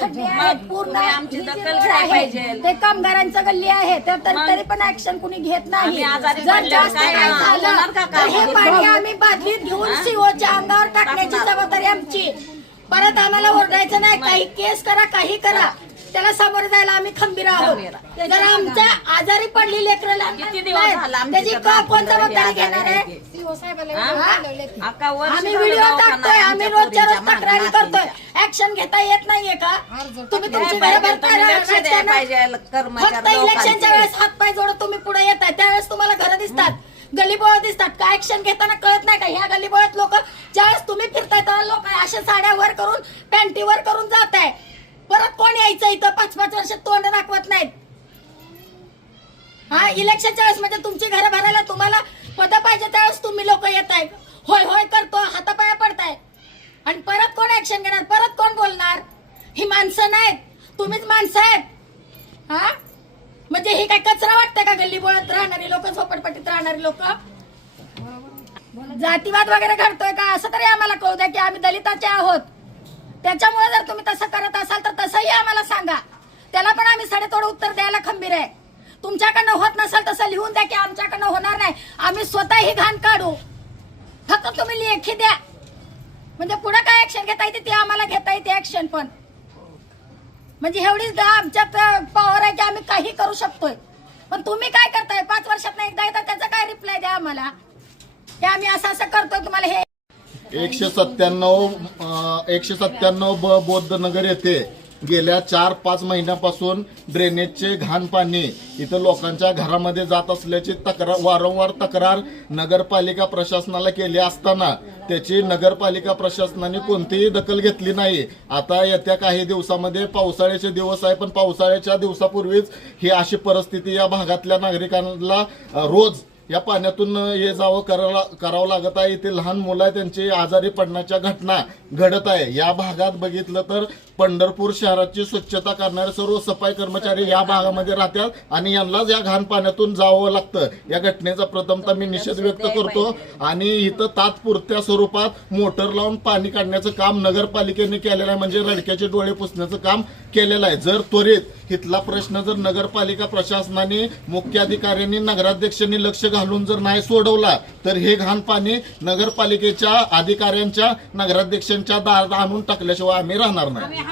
खड्डे आहेत पूर्ण आमची दखल घ्यायला पाहिजे. ते कामगारांचं गल्ली आहे तरी पण ऍक्शन कुणी घेत नाही. आम्ही आजारी जर पडल्यावर जास्त काय काय होणार झालं का तर हे काम? पाणी आम्ही बादलीत घेऊन सीओच्या अंगावर टाकण्याची जबाबदारी आमची. परत आम्हाला ओरडायचं नाही. काही केस करा काही करा त्याला सामोरे जायला आम्ही खंबीर आहोत. जर आमच्या आजारी पडली लेकरं किती दिवस झाला त्याची कोण जबाबदारी घेणार आहे? आम्ही व्हिडिओ टाकतोय आम्ही रोजच्या रोज तक्रारी करतोय. ऍक्शन घेता येत नाहीये का? तुम्ही तुमची घरभर फक्त इलेक्शनच्या वेळेस हातपाय जोडत तुम्ही पुढे येताय त्यावेळेस तुम्हाला घरं दिसतात गलीबोळ दिसतात. का ऍक्शन घेताना कळत नाही का? ह्या गलीबोळात लोक ज्यावेळेस तुम्ही फिरताय तेव्हा लोक अशा साड्या वर करून पॅन्टी वर करून जात आहे. परत कोण यायचं इथं 5-5 वर्ष तोंड दाखवत नाहीत. हा इलेक्शनच्या वेळेस म्हणजे तुमची घरं भरायला तुम्हाला पद पाहिजे त्यावेळेस तुम्ही लोक येत आहे होय होय करतो हातापाया पडताय आणि परत कोण ऍक्शन घेणार? परत कोण बोलणार? ही माणसं नाहीत तुम्हीच माणसं आहेत. हा म्हणजे ही काय कचरा वाटतंय का? गल्लीबोळात राहणारी लोक झोपडपट्टीत राहणारी लोक जातीवाद वगैरे घडतोय का? असं तरी आम्हाला कळू द्या की आम्ही दलिताचे आहोत. त्याच्यामुळे जर तुम्ही तसं करत असाल तर तसंही आम्हाला सांगा. त्याला पण आम्ही सडेतोड उत्तर द्यायला खंबीर आहे. तुमच्याकडनं होत नसेल तसं लिहून द्या की आमच्याकडनं होणार नाही. आम्ही स्वतः ही घाण काढू. फक्त तुम्ही लेखी द्या म्हणजे पुढे काय ऍक्शन घेता येते ती आम्हाला घेता येते ऍक्शन. पण म्हणजे एवढीच आमच्यात पॉवर आहे की आम्ही काही करू शकतोय. पण तुम्ही काय करताय? 5 वर्षात एकदा येतात त्याचा काय रिप्लाय द्या आम्हाला की आम्ही असं असं करतोय. तुम्हाला हे 197 ब बौद्धनगर येथे गेल्या 4-5 महिन्यापासून ड्रेनेजचे घाण पाणी इथं लोकांच्या घरामध्ये जात असल्याची वारंवार तक्रार नगरपालिका प्रशासनाला केली असताना त्याची नगरपालिका प्रशासनाने कोणतीही दखल घेतली नाही. आता येत्या काही दिवसामध्ये पावसाळ्याचे दिवस आहे पण पावसाळ्याच्या दिवसापूर्वीच ही अशी परिस्थिती या भागातल्या नागरिकांना रोज या पाण्यातून ये जावं करावं लागत आहे. इथे लहान मुलं त्यांची आजारी पडण्याच्या घटना घडत आहे. या भागात बघितलं तर पंढरपूर शहराची स्वच्छता करणारे सर्व सफाई कर्मचारी या भागामध्ये राहतात आणि यांनाच या घाण पाण्यातून जावं लागतं. या घटनेचा प्रथमतः मी निषेध व्यक्त करतो आणि इथं तात्पुरत्या स्वरूपात मोटर लावून पाणी काढण्याचं काम नगरपालिकेने केलेलं आहे. म्हणजे रडक्याचे डोळे पुसण्याचं काम केलेलं आहे. जर त्वरित इथला प्रश्न जर नगरपालिका प्रशासनाने मुख्याधिकाऱ्यांनी नगराध्यक्षांनी लक्ष घालून जर नाही सोडवला तर हे घाण पाणी नगरपालिकेच्या अधिकाऱ्यांच्या नगराध्यक्षांच्या दारात आणून टाकल्याशिवाय आम्ही राहणार नाही.